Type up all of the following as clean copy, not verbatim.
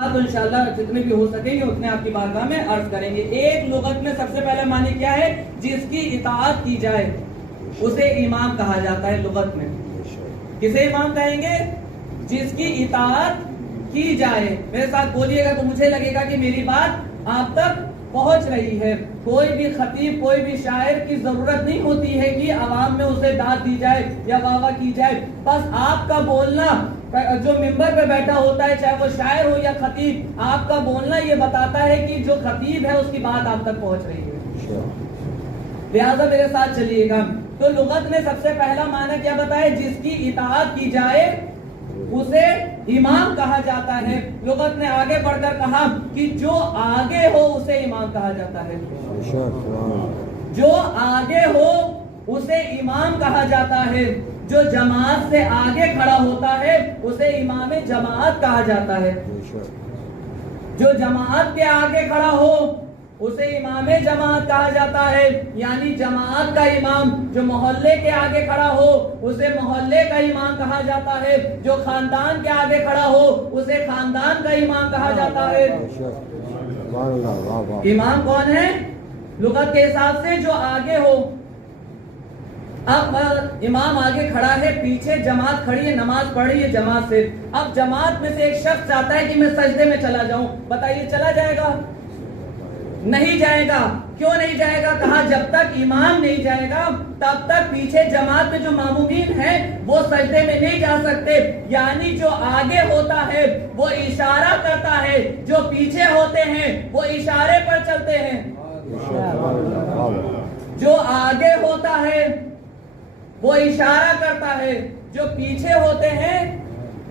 تو انشاءاللہ جتنے بھی ہو سکیں گے اتنے آپ کی بارگاہ میں عرض کریں گے۔ ایک لغت میں سب سے پہلا معنی کیا ہے؟ جس کی اطاعت کی جائے اسے امام کہا جاتا ہے لغت میں۔ کسے امام کہیں گے؟ جس کی اطاعت کی جائے۔ میرے ساتھ بولیے گا تو مجھے لگے گا کہ میری بات آپ تک پہنچ رہی ہے۔ کوئی بھی خطیب، کوئی بھی شاعر کی ضرورت نہیں ہوتی ہے کہ عوام میں اسے داد دی جائے یا واہ واہ کی جائے۔ بس آپ کا بولنا، جو ممبر پہ بیٹھا ہوتا ہے چاہے وہ شاعر ہو یا خطیب، آپ کا بولنا یہ بتاتا ہے کہ جو خطیب ہے اس کی بات آپ تک پہنچ رہی ہے۔ لہٰذا میرے ساتھ چلیے گا۔ تو لغت نے سب سے پہلا معنی کیا بتایا؟ جس کی اطاعت کی جائے اسے امام کہا جاتا ہے۔ لغت نے آگے بڑھ کر کہا کہ جو آگے ہو اسے امام کہا جاتا ہے۔ جو آگے ہو اسے امام کہا جاتا ہے۔ جو جماعت سے آگے کھڑا ہوتا ہے اسے امام جماعت کہا جاتا ہے۔ جو جماعت کے آگے کھڑا ہو اسے امام جماعت کہا جاتا ہے، یعنی جماعت کا امام۔ جو محلے کے آگے کھڑا ہو اسے محلے کا امام کہا جاتا ہے۔ جو خاندان کے آگے کھڑا ہو اسے خاندان کا امام کہا جاتا ہے۔ امام کون ہے؟ لغت کے حساب سے جو آگے ہو۔ اب امام آگے کھڑا ہے، پیچھے جماعت کھڑی ہے، نماز پڑھ رہی ہے جماعت سے۔ اب جماعت میں سے ایک شخص چاہتا ہے کہ میں سجدے میں چلا جاؤں، بتائیے چلا جائے گا؟ نہیں جائے گا۔ کیوں نہیں جائے گا؟ کہا جب تک امام نہیں جائے گا تب تک پیچھے جماعت میں جو مامومین ہیں وہ سجدے میں نہیں جا سکتے۔ یعنی جو آگے ہوتا ہے وہ اشارہ کرتا ہے، جو پیچھے ہوتے ہیں وہ اشارے پر چلتے ہیں۔ جو آگے ہوتا ہے وہ اشارہ کرتا ہے، جو پیچھے ہوتے ہیں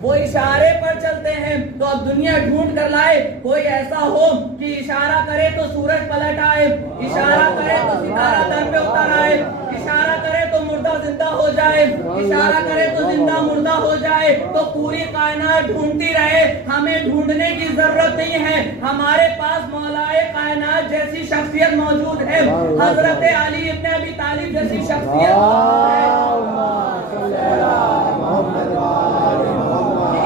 وہ اشارے پر چلتے ہیں۔ تو اب دنیا ڈھونڈ کر لائے کوئی ایسا ہو کہ اشارہ کرے تو سورج پلٹ آئے، اشارہ کرے تو ستارہ در پہ اتر آئے، اشارہ کرے تو مردہ زندہ ہو جائے، اشارہ کرے تو زندہ مردہ ہو جائے۔ تو پوری کائنات ڈھونڈتی رہے، ہمیں ڈھونڈنے کی ضرورت نہیں ہے۔ ہمارے پاس مولائے کائنات جیسی شخصیت موجود ہے، حضرت علی ابن ابی طالب جیسی شخصیت ہے۔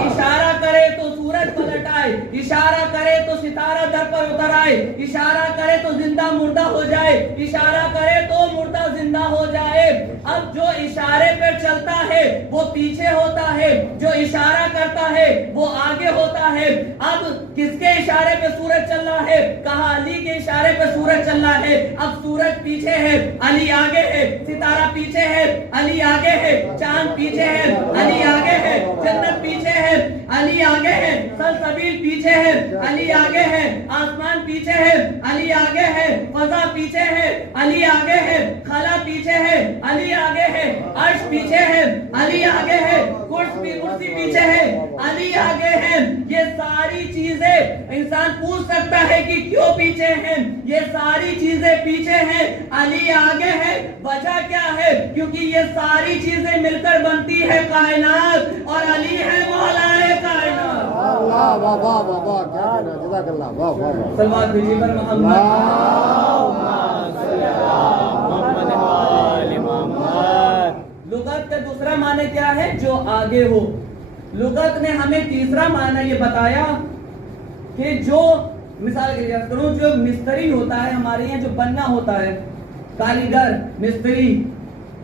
اشارہ کرے تو سورج پلٹ آئے، اشارہ کرے تو ستارہ در پر اتر آئے، اشارہ کرے تو زندہ مردہ ہو جائے، اشارہ کرے تو مردہ زندہ ہو جائے۔ اب جو اشارے پر چلتا ہے وہ پیچھے ہوتا ہے، جو اشارہ کرتا ہے وہ آگے ہوتا ہے۔ اب کس کے اشارے پہ سورج چل رہا ہے؟ کہا علی کے اشارے پہ سورج چل رہا ہے۔ اب سورج پیچھے ہے، علی آگے ہے، ستارہ پیچھے ہے، علی آگے ہے، چاند پیچھے ہے، علی آگے ہے، جنت پیچھے ہے، علی آگے ہے، سلسبیل پیچھے ہے، علی آگے ہے، آسمان پیچھے ہے، علی آگے ہے، فضا پیچھے ہے، علی آگے ہے، خلا پیچھے ہے، علی آگے ہے، عرش پیچھے ہے، علی آگے ہے، کرسی پیچھے ہے، علی آگے ہے۔ یہ ساری چیزیں انسان پوچھ سکتا ہے کہ کیوں پیچھے ہیں؟ یہ ساری چیزیں پیچھے ہیں، علی آگے ہے۔ وجہ کیا ہے؟ کیونکہ یہ ساری چیزیں مل کر بنتی ہے کائنات، اور علی ہے مولا کائنات۔ واہ واہ واہ واہ واہ، کیا کہنا، جزاک اللہ، واہ واہ واہ۔ سلوات بھیجیے پر محمد۔ لغت کا دوسرا معنی کیا ہے؟ جو آگے ہو۔ لغت نے ہمیں تیسرا معنی یہ بتایا کہ جو مثال کے لیے کروں، جو مستری ہوتا ہے ہمارے یہاں، جو بننا ہوتا ہے، کاریگر مستری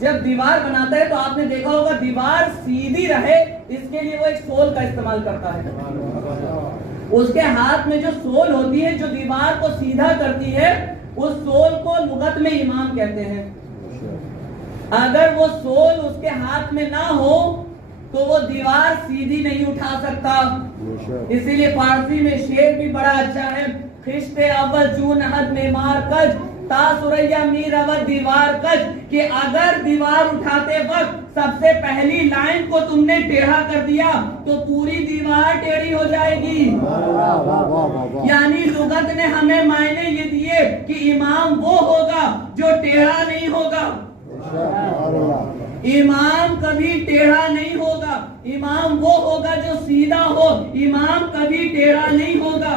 جب دیوار بناتا ہے تو آپ نے دیکھا ہوگا دیوار سیدھی رہے اس کے لیے وہ ایک سول کا استعمال کرتا ہے۔ اس کے ہاتھ میں جو سول ہوتی ہے جو دیوار کو سیدھا کرتی ہے، اس سول کو لغت میں امام کہتے ہیں۔ اگر وہ سول اس کے ہاتھ میں نہ ہو تو وہ دیوار سیدھی نہیں اٹھا سکتا۔ اسی لیے فارسی میں شعر بھی بڑا اچھا ہے، خشتے اول جون حد معمار کج تا سریا میر اول دیوار کج، کہ اگر دیوار اٹھاتے وقت سب سے پہلی لائن کو تم نے ٹیڑھا کر دیا تو پوری دیوار ٹیڑھی ہو جائے گی۔ یعنی لغت نے ہمیں معنی یہ دیے کہ امام وہ ہوگا جو ٹیڑھا نہیں ہوگا۔ امام کبھی ٹیڑھا نہیں ہوگا، امام وہ ہوگا جو سیدھا ہو، امام کبھی ٹیڑھا نہیں ہوگا۔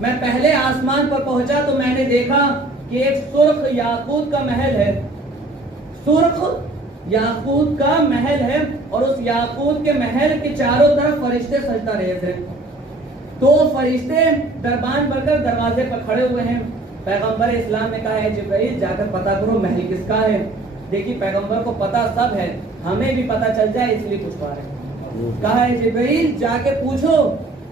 میں پہلے آسمان پر پہنچا تو میں نے دیکھا کہ ایک سرخ یاقوت کا محل ہے، سرخ یاقوت کا محل ہے، اور اس یاقوت کے محل کے چاروں طرف فرشتے سجدہ رہے تھے۔ تو فرشتے دربان بھر کر دروازے پر کھڑے ہوئے ہیں۔ پیغمبر اسلام نے کہا ہے جبرائیل جا کر پتا کرو محل کس کا ہے۔ دیکھیے پیغمبر کو پتا سب ہے، ہمیں بھی پتا چل جائے اس لیے پوچھ پا رہے ہیں۔ کہا ہے جبرائیل جا کے پوچھو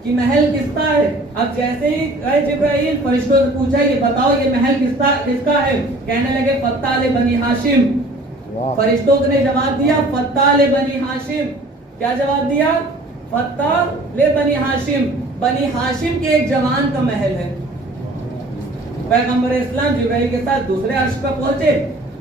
کہ محل کس کا ہے۔ اب جیسے ہی کہے جبرائیل فرشتوں سے پوچھا یہ بتاؤ یہ محل کس کا ہے، کہنے لگے فتح بنی ہاشم۔ فرشتوں نے جواب دیا فتح بنی ہاشم۔ کیا جواب دیا؟ فتح بنی ہاشم، بنی ہاشم کے ایک جوان کا محل ہے۔ پیغمبر اسلام جبرائیل کے ساتھ دوسرے عرش پر پہنچے،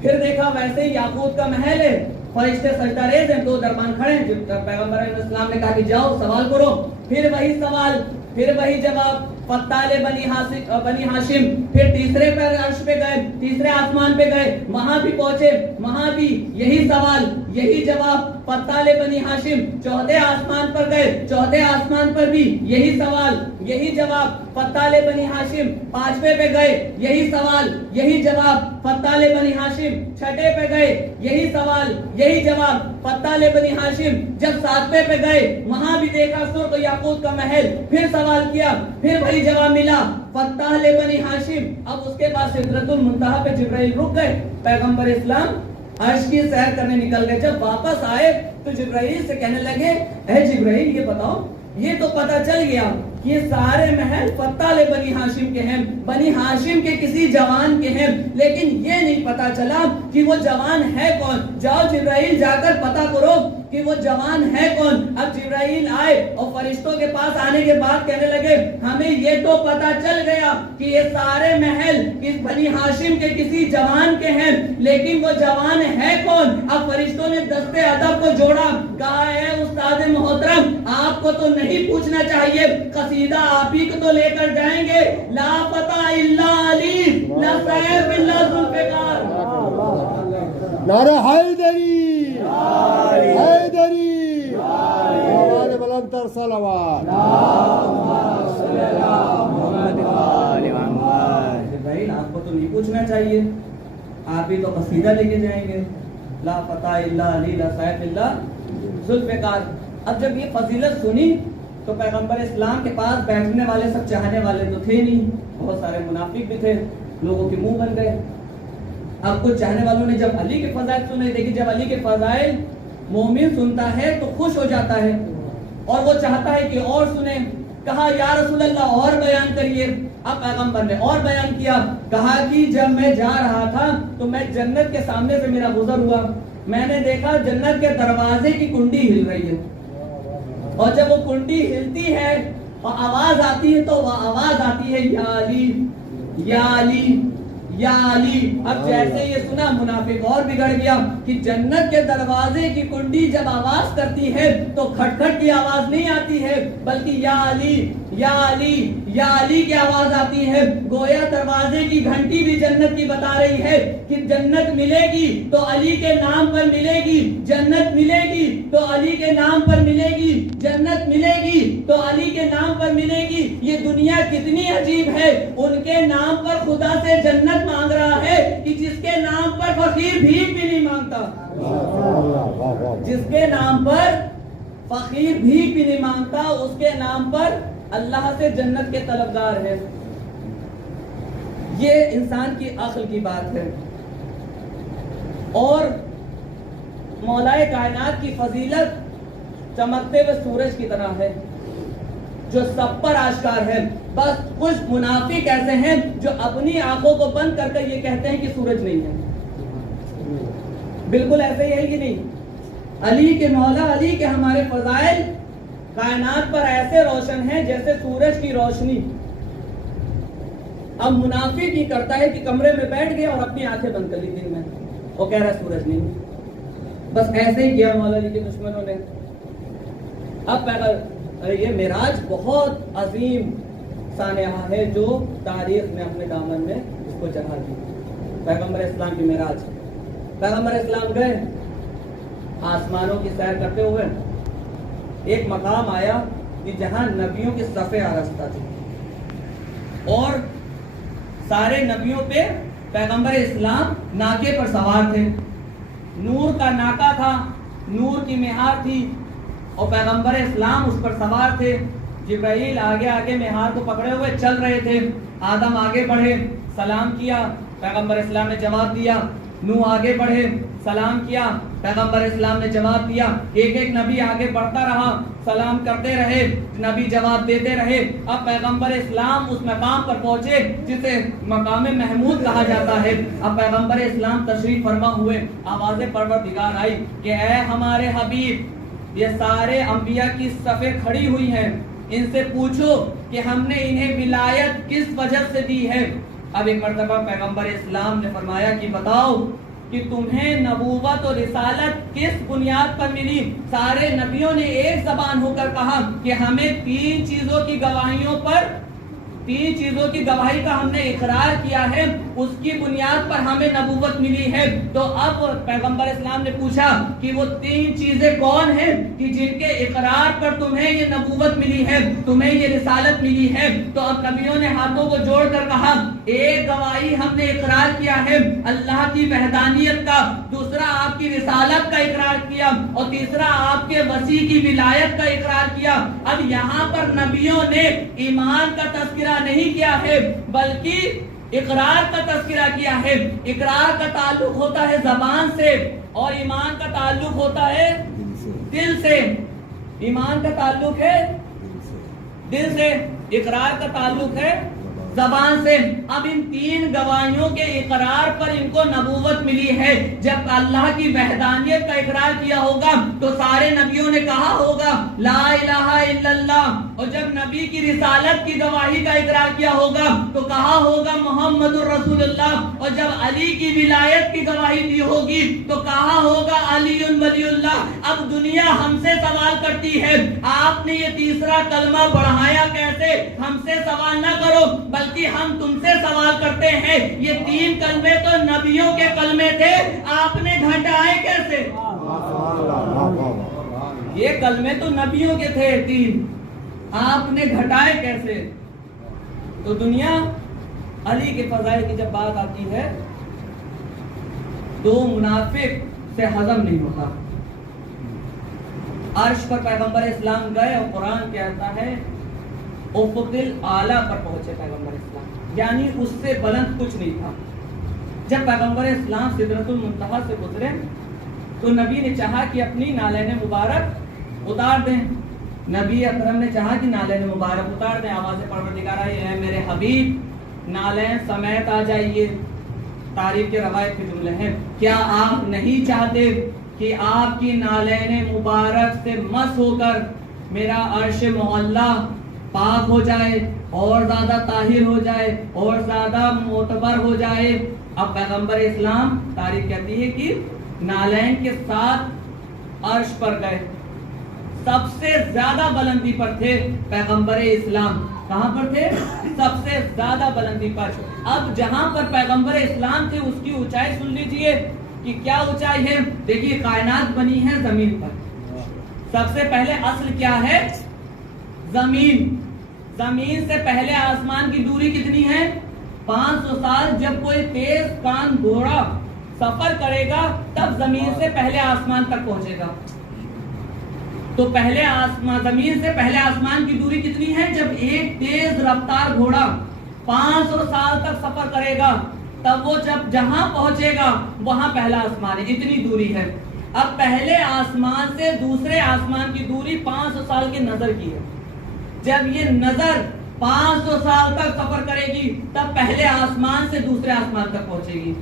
پھر دیکھا ویسے ہی یاقوت کا محل ہے، فرشتے سجدہ ریز ہیں، دو دربان کھڑے ہیں۔ پیغمبر اسلام نے کہا کہ جاؤ سوال کرو، پھر وہی سوال، پھر وہی جواب، فتح بنی ہاشم۔ پھر تیسرے پر عرش پہ گئے، تیسرے آسمان پہ گئے، وہاں بھی پہنچے، وہاں بھی یہی سوال یہی جواب، فتح بنی ہاشم۔ چوتھے آسمان پر گئے، چوتھے آسمان پر بھی یہی سوال یہی جواب، فتح بنی ہاشم۔ پانچویں پہ گئے یہی سوال یہی جواب، فتح بنی ہاشم۔ چھٹے پہ گئے یہی سوال یہی جواب، فتح بنی ہاشم۔ جب ساتویں پہ گئے وہاں بھی دیکھا سرخ یاقوت کا محل، پھر سوال کیا، پھر وہی جواب ملا، فتح بنی ہاشم۔ اب اس کے بعد سدرۃ المنتہا پہ جبرائیل رک گئے، پیغمبر اسلام عرش کی سیر کرنے نکل گئے۔ جب واپس آئے تو جبرائیل سے کہنے لگے اے جبرائیل یہ بتاؤ، یہ تو پتا چل گیا کہ یہ سارے محل فتح بنی ہاشم کے ہیں، بنی ہاشم کے کسی جوان کے ہیں، لیکن یہ نہیں پتا چلا کہ وہ جوان ہے کون۔ جاؤ جبرائیل جا کر پتا کرو کہ وہ جوان ہے کون۔ اب جبرائیل آئے اور فرشتوں کے پاس آنے کے بعد کہنے لگے ہمیں یہ تو پتا چل گیا کہ یہ سارے محل اس بنی ہاشم کے کسی جوان کے ہیں، لیکن وہ جوان ہے کون۔ اب فرشتوں نے دستے ادب کو جوڑا، کہا ہے استاد محترم آپ کو تو نہیں پوچھنا چاہیے، قصیدہ آپ ہی کو تو لے کر جائیں گے، لا فتح الا علی لا سیف الا ذوالفقار۔ نعرہ حیدری حیدری، آواز بلند تر صلوات۔ جبرائیل آپ کو تو نہیں پوچھنا چاہیے، آپ ہی تو قصیدہ لے کے جائیں گے، لا فتح الا علی لا سیف الا ذوالفقار۔ اب جب یہ فضیلت سنی تو پیغمبر اسلام کے پاس بیٹھنے والے سب چاہنے والے تو تھے نہیں، بہت سارے منافق بھی تھے، لوگوں کے منہ بن گئے۔ اب کچھ چاہنے والوں نے جب علی کے فضائل سنے، دیکھیں جب علی کے فضائل مومن سنتا ہے تو خوش ہو جاتا ہے اور وہ چاہتا ہے کہ اور سنے۔ کہا یا رسول اللہ اور بیان کریے۔ اب پیغمبر نے اور بیان کیا، کہا کہ جب میں جا رہا تھا تو میں جنت کے سامنے سے میرا گزر ہوا، میں نے دیکھا جنت کے دروازے کی کنڈی ہل رہی ہے، اور جب وہ کنڈی ہلتی ہے اور آواز آتی ہے تو وہ آواز آتی ہے یا علی یا علی یا علی۔ اب جیسے یہ سنا منافق اور بگڑ گیا کہ جنت کے دروازے کی کنڈی جب آواز کرتی ہے تو کھٹ کھٹ کی آواز نہیں آتی ہے، بلکہ یا علی یا علی یا علی کی آواز آتی ہے۔ گویا دروازے کی گھنٹی بھی جنت کی بتا رہی ہے کہ جنت ملے گی تو علی کے نام پر ملے گی، جنت ملے گی تو علی کے نام پر ملے گی، جنت ملے گی تو علی کے نام پر ملے گی۔ یہ دنیا کتنی عجیب ہے، ان کے نام پر خدا سے جنت مانگ رہا ہے کہ جس کے نام پر فقیر بھیک بھی نہیں مانگتا، جس کے نام پر فقیر بھیک بھی نہیں مانگتا، اس کے نام پر اللہ سے جنت کے طلبگار ہے۔ یہ انسان کی عقل کی بات ہے، اور مولا کائنات کی فضیلت چمکتے ہوئے سورج کی طرح ہے جو سب پر آشکار ہے۔ بس کچھ منافق ایسے ہیں جو اپنی آنکھوں کو بند کر کر یہ کہتے ہیں کہ سورج نہیں ہے، بالکل ایسے ہی ہے کہ نہیں۔ علی کے مولا علی کے ہمارے فضائل کائنات پر ایسے روشن ہیں جیسے سورج کی روشنی۔ اب منافق یہ کرتا ہے کہ کمرے میں بیٹھ گیا اور اپنی آنکھیں بند کر لی دن میں، وہ کہہ رہا ہے سورج نہیں، بس ایسے ہی کیا مولا علی کے دشمنوں نے۔ اب یہ معراج بہت عظیم سانحہ ہے جو تاریخ نے اپنے دامن میں اس کو چڑھا دی، پیغمبر اسلام کی معراج۔ پیغمبر اسلام گئے آسمانوں کی سیر کرتے ہوئے، ایک مقام آیا کہ جہاں نبیوں کی صف آراستہ تھی، اور سارے نبیوں پہ پیغمبر اسلام ناکے پر سوار تھے. نور کا ناکا تھا, نور کی مہار تھی اور پیغمبر اسلام اس پر سوار تھے. جبرائیل آگے آگے مہار کو پکڑے ہوئے چل رہے تھے. آدم آگے بڑھے, سلام کیا, پیغمبر اسلام نے جواب دیا. نوح آگے بڑھے, سلام کیا, پیغمبر اسلام نے جواب دیا. ایک ایک نبی آگے بڑھتا رہا, سلام کرتے رہے, نبی جواب دیتے رہے. اب پیغمبر اسلام اس مقام پر پہنچے جسے مقام محمود کہا جاتا ہے. اب پیغمبر اسلام تشریف فرما ہوئے. آواز پروردگار آئی کہ اے ہمارے حبیب, یہ سارے انبیاء کی صفیں کھڑی ہوئی ہیں, ان سے پوچھو کہ ہم نے انہیں ولایت کس وجہ سے دی ہے. اب ایک مرتبہ پیغمبر اسلام نے فرمایا کہ بتاؤ کہ تمہیں نبوت اور رسالت کس بنیاد پر ملی. سارے نبیوں نے ایک زبان ہو کر کہا کہ ہمیں تین چیزوں کی گواہیوں پر, تین چیزوں کی گواہی کا ہم نے اقرار کیا ہے, اس کی بنیاد پر ہمیں نبوت ملی ہے. تو اب پیغمبر اسلام نے پوچھا کہ وہ تین چیزیں کون ہیں کہ جن کے اقرار پر تمہیں یہ نبوت ملی ہے, تمہیں یہ رسالت ملی ہے. تو اب نبیوں نے ہاتھوں کو جوڑ کر کہا, ایک گواہی ہم نے اقرار کیا ہے اللہ کی وحدانیت کا, دوسرا آپ کی رسالت کا اقرار کیا, اور تیسرا آپ کے وسیع کی ولایت کا اقرار کیا. اب یہاں پر نبیوں نے ایمان کا تذکرہ نہیں کیا ہے بلکہ اقرار کا تذکرہ کیا ہے. اقرار کا تعلق ہوتا ہے زبان سے اور ایمان کا تعلق ہوتا ہے دل سے. ایمان کا تعلق ہے دل سے, اقرار کا تعلق ہے زبان سے. اب ان تین گواہیوں کے اقرار پر ان کو نبوت ملی ہے. جب اللہ کی وحدانیت کا اقرار کیا ہوگا تو سارے نبیوں نے کہا ہوگا لا الہ الا اللہ, اور جب نبی کی رسالت کی گواہی کا اقرار کیا ہوگا تو کہا ہوگا محمد الرسول اللہ, اور جب علی کی ولایت کی گواہی دی ہوگی تو کہا ہوگا علی ولی اللہ. اب دنیا ہم سے سوال کرتی ہے آپ نے یہ تیسرا کلمہ بڑھایا کیسے؟ ہم سے سوال نہ کرو بلکہ ہم تم سے سوال کرتے ہیں, یہ تین کلمے تو نبیوں کے کلمے تھے, آپ نے گھٹائے کیسے؟ یہ کلمے تو نبیوں کے تھے تین, آپ نے گھٹائے کیسے؟ تو دنیا علی کے فضائل کی جب بات آتی ہے تو منافق سے ہضم نہیں ہوتا. عرش پر پیغمبر اسلام گئے اور قرآن کہتا ہے افق الاعلیٰ پر پہنچے پیغمبر اسلام, یعنی اس سے بلند کچھ نہیں تھا. جب پیغمبر اسلام سدرۃ المنتہا سے گزرے تو نبی نے چاہا کہ اپنی نالین مبارک اتار دیں. نبی اکرم نے چاہا کہ نالین مبارک اتار دیں. آواز پروردگار آئی اے میرے حبیب نالین سمیت آ جائیے. تاریخ کے روایت کے جملے ہیں, کیا آپ نہیں چاہتے کہ آپ کی نالین مبارک سے مس ہو کر میرا عرش معلیٰ پاک ہو جائے اور زیادہ طاہر ہو جائے اور زیادہ معتبر ہو جائے. اب پیغمبر اسلام تاریخ کہتی ہے کہ نالین کے ساتھ عرش پر گئے, سب سے زیادہ بلندی پر تھے پیغمبر اسلام. کہاں پر تھے؟ سب سے زیادہ بلندی پر. اب جہاں پر پیغمبر اسلام تھے اس کی اونچائی سن لیجئے کہ کیا اونچائی ہے. دیکھیے کائنات بنی ہے زمین پر. سب سے پہلے اصل کیا ہے؟ زمین. زمین سے پہلے آسمان کی دوری کتنی ہے؟ 500 سال. جب کوئی تیز کان گھوڑا سفر کرے گا تب زمین سے پہلے آسمان تک پہنچے گا. تو پہلے آسمان, زمین سے پہلے آسمان کی دوری کتنی ہے؟ جب ایک تیز رفتار گھوڑا 500 سال تک سفر کرے گا تب وہ جب جہاں پہنچے گا وہاں پہلا آسمان ہے. اتنی دوری ہے. اب پہلے آسمان سے دوسرے آسمان کی دوری 500 سال کی نظر کی ہے. جب یہ نظر 500 سال تک سفر کرے گی تب پہلے آسمان سے دوسرے آسمان تک پہنچے گی.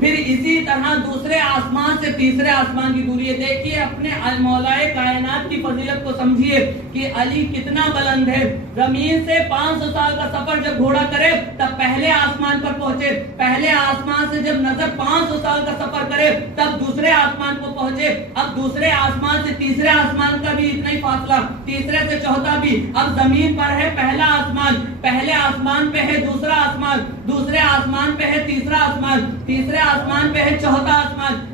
پھر اسی طرح دوسرے آسمان سے تیسرے آسمان کی دوری ہے. دیکھیے اپنے مولا کائنات کی فضیلت کو سمجھیے کہ علی کتنا بلند ہے. زمین سے 500 سال کا سفر جب گھوڑا کرے تب پہلے آسمان پر پہنچے. پہلے آسمان سے جب نظر 500 سال کا سفر کرے تب دوسرے آسمان کو پہنچے. اب دوسرے آسمان سے تیسرے آسمان کا بھی اتنا ہی فاصلہ, تیسرے سے چوتھا بھی. اب زمین پر ہے پہلا آسمان, پہلے آسمان پہ ہے دوسرا آسمان, دوسرے آسمان پہ ہے تیسرا آسمان, تیسرے آسمان پہ ہے چوتھا آسمان,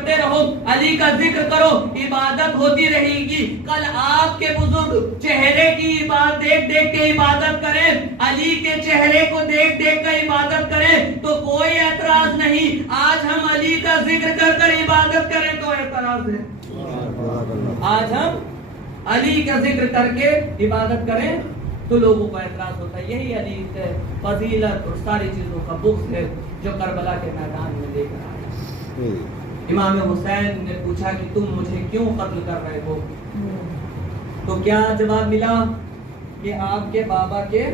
کرتے رہو, علی کا ذکر کرو, عبادت ہوتی رہے گی. کل آپ کے بزرگ چہرے کی بات دیکھ دیکھ کے عبادت کریں, علی کے چہرے کو دیکھ دیکھ کر عبادت کریں تو کوئی اعتراض نہیں. آج ہم علی کا ذکر کر کر عبادت کریں تو اعتراض ہے. آج ہم علی کا ذکر کر کے عبادت کریں تو لوگوں کو اعتراض ہوتا ہے. یہی علی سے فضیلت اور ساری چیزوں کا بغض ہے جو کربلا کے میدان میں لے کر آیا. امام حسین نے پوچھا کہ تم مجھے کیوں قتل کر رہے ہو, تو کیا جواب ملا کہ آپ کے بابا کے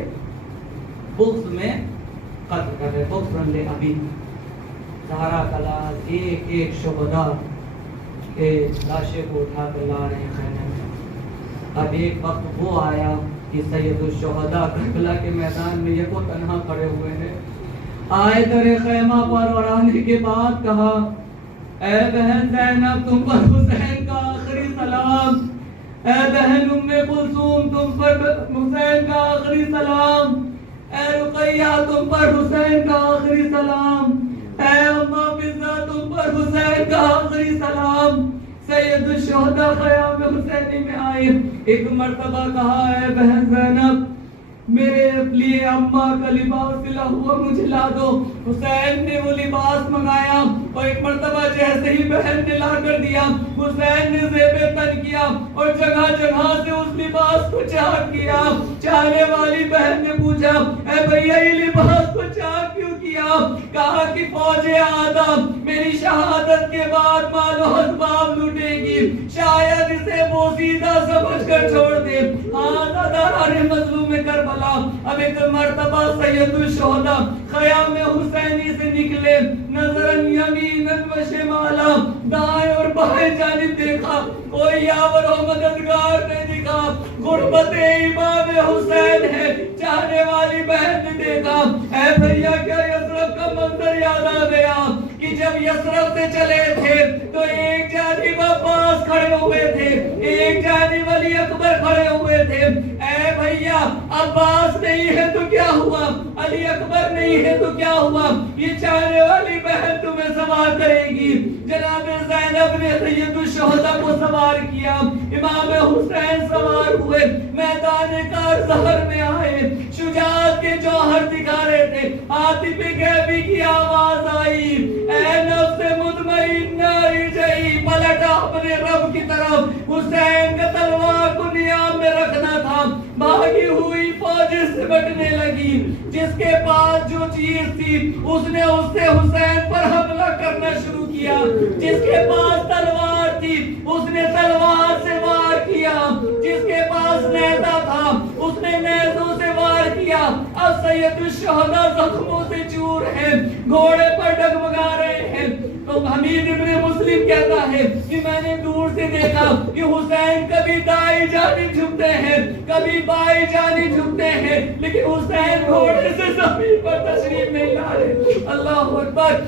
بغض میں قتل کر رہے. بغض رندے ابھی زہرا کا لال ایک ایک شہداء کے لاشیں کو اٹھا کر لا رہے ہیں خیمے میں. اب ایک وقت وہ آیا کہ سید الشہداء کربلا کے میدان میں یکو تنہا کھڑے ہوئے ہیں. آئے در خیمہ پر اور آنے کے بعد کہا, اے بہن زینب تم پر حسین کا آخری سلام, اے بہن ام کلثوم تم پر حسین کا آخری سلام, اے رقیہ تم پر حسین کا آخری سلام, اے اماں فضہ تم پر حسین کا آخری سلام. سید الشہداء خیام حسینی میں آئے, ایک مرتبہ کہا, اے بہن زینب میرے لیے اماں کا لباس سلا ہوا مجھے لا دو. حسین نے وہ لباس منگایا اور ایک مرتبہ جیسے ہی بہن نے لا کر دیا, حسین نے زیب تن کیا اور جگہ جگہ سے اس لباس کو چاک کیا. چاہنے والی بہن نے پوچھا, اے بھیا یہ لباس کو چاک کیوں کیا؟ کہا کہ فوج آدم میری شہادت کے بعد مال و اسباب لوٹے گی, شاید اسے بوسیدہ سمجھ کر چھوڑ دے. آزادار مظلوم کربلا. اب ایک مرتبہ سید الشہداء خیام حسینی سے نکلے, نظرن یمینن و شمالا, دائیں اور بائیں جانب دیکھا, کوئی یاور و مددگار نہیں دکھا. غربت امام حسین ہے. چاہنے والی بہن نے دیکھا, اے بھیا کیا یثرب کا منظر یاد آ گیا کہ جب یثرب سے چلے تھے تو ایک جانب عباس کھڑے ہوئے تھے, ایک جانب علی اکبر کھڑے ہوئے تھے. اے بھیا عباس نہیں ہے تو کیا ہوا, علی اکبر نہیں ہے تو کیا ہوا, یہ چاہنے والی بہن تمہیں سوار کرے گی. جناب زینب نے سید الشہداء کو سوار کیا, امام حسین سوار ہوئے, میدان کارزہر میں آئے, شجاعت کے جوہر دکھا رہے تھے. عاطف غیبی کی آواز آئی, اے نفس مطمئنہ ارجعی, پلٹا اپنے رب کی طرف. حسین کا تلوار کو نیام میں رکھنا تھا. بھاگی ہوئی فوج سمٹنے لگی, جس کے پاس جو چیز تھی اس نے اس سے حسین پر حملہ کرنا شروع کیا. جس کے پاس تلوار تھی اس نے تلوار سے وار کیا, جس کے پاس نیزہ تھا اس نے نیزوں سے وار کیا. اب سید الشہداء زخموں سے چور ہیں, گھوڑے پر ڈگمگا رہے ہیں. تو حمید ابن مسلم کہتا ہے کہ میں نے دور سے دیکھا کہ حسین کبھی دائیں جانب جھکتے ہیں کبھی بائیں جانب جھکتے ہیں, لیکن حسین گھوڑے سے زمین پر تشریف نہیں لا رہے. اللہ اکبر.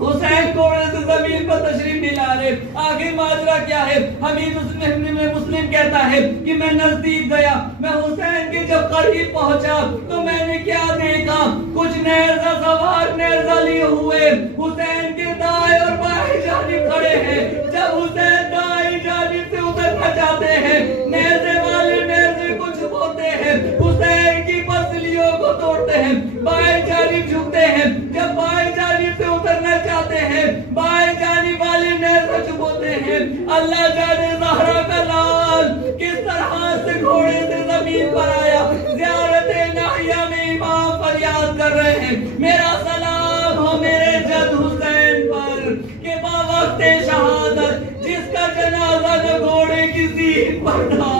حسین گھوڑے سے زمین پر تشریف نہیں لا رہے. آگے ماجرا کیا ہے؟ حمید ابن مسلم کہتا ہے کہ میں نزدیک گیا, میں حسین کے جب قریب پہنچا تو میں نے کیا دیکھا, کچھ نیزہ سوار نیزہ لیے ہوئے حسین کے دائیں اور بائیں جانب کھڑے ہیں. جب حسین دائیں جانب سے اترنا چاہتے ہیں نیزے والے نیزے کو چھپوتے ہیں, حسین کی پسلیوں کو توڑتے ہیں, بائیں جانب جھکتے ہیں. جب بائیں جانب سے اترنا چاہتے ہیں بائیں جانب والے نیزہ چھپوتے ہیں. اللہ جانے زہرا کا لال کس طرح سے گھوڑے سے زمین پر آیا. زیارت ناحیہ میں امام فریاد کر رہے ہیں, میرا سلام ہو میرے جد حسین پر کہ باوقت شہادت جس کا جنازہ نہ گھوڑے کی زین پر تھا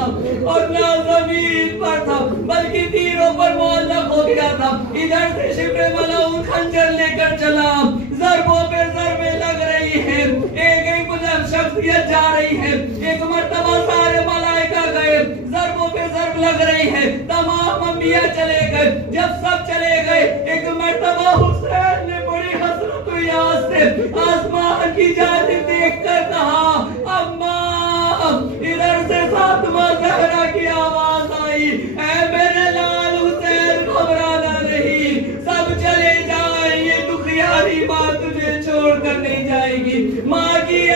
اور نہ زمین پر تھا بلکہ تیروں پر معلق ہو گیا تھا. ادھر سے شبر ملعون خنجر لے کر چلا, ضربوں پہ ضربیں لگ رہی ہیں, ایک ایک شخصیت جا رہی ہے. ایک مرتبہ سارے ملائکہ گئے, ضربوں پہ ضرب لگ رہی ہے, تمام انبیاء چلے گئے. جب سب چلے گئے ایک مرتبہ حسین نے بڑی حسرت و یاس سے آسمان کی جانب دیکھ کر کہا, اماں. ادھر سے فاطمہ زہرا کی آواز آئی, اے میرے لال حسین گھبرانا نہیں, سب چلے جائیں, یہ دکھیاری ماں تجھے چھوڑ کر نہیں جائے گی. ماں کی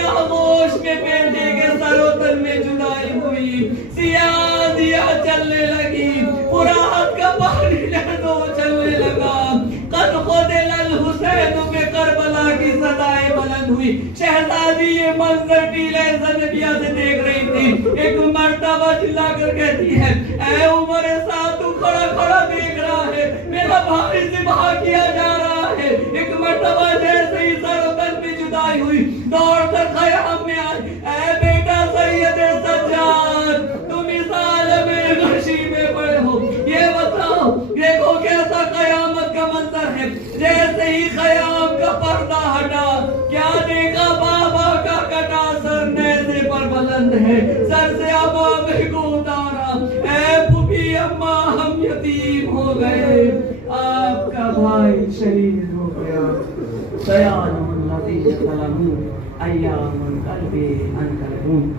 چلنے لگی، فرات کا پانی لہروں چلنے لگا، قد خدل الحسین میں کربلا کی صدائیں بلند ہوئی۔ شہزادی یہ منظر ٹیلے زنبیہ سے دیکھ رہی تھی، ایک مرتبہ چلا کر کہتی ہے اے عمر سعد تو کھڑا کھڑا دیکھ رہا ہے، میرا بھائی ذبح کیا جا رہا ہے۔ ایک مرتبہ جیسے ہی سر و تن میں جدائی ہوئی، دوڑ کر خیام میں آئی، اے بیٹا سید سجاد تم اس عالم غشی میں پڑے ہو، یہ بتاؤ دیکھو کیسا قیامت کا منظر ہے۔ جیسے ہی خیام کا پردہ ہٹا، کیا دیکھا؟ بابا کا کٹا سر نیزے پر بلند ہے، سر سے عمامے کو اتارا، اے پھوپھی اماں ہم یتیم ہو گئے، آپ کا بھائی شہید ہو گیا۔ سیان الذین ظلموا ایام قلبی انقلبون۔